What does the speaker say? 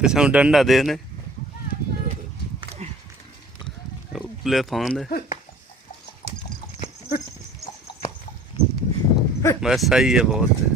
पिछाऊ डंडा देने ले फांद बस सही है बहुत है।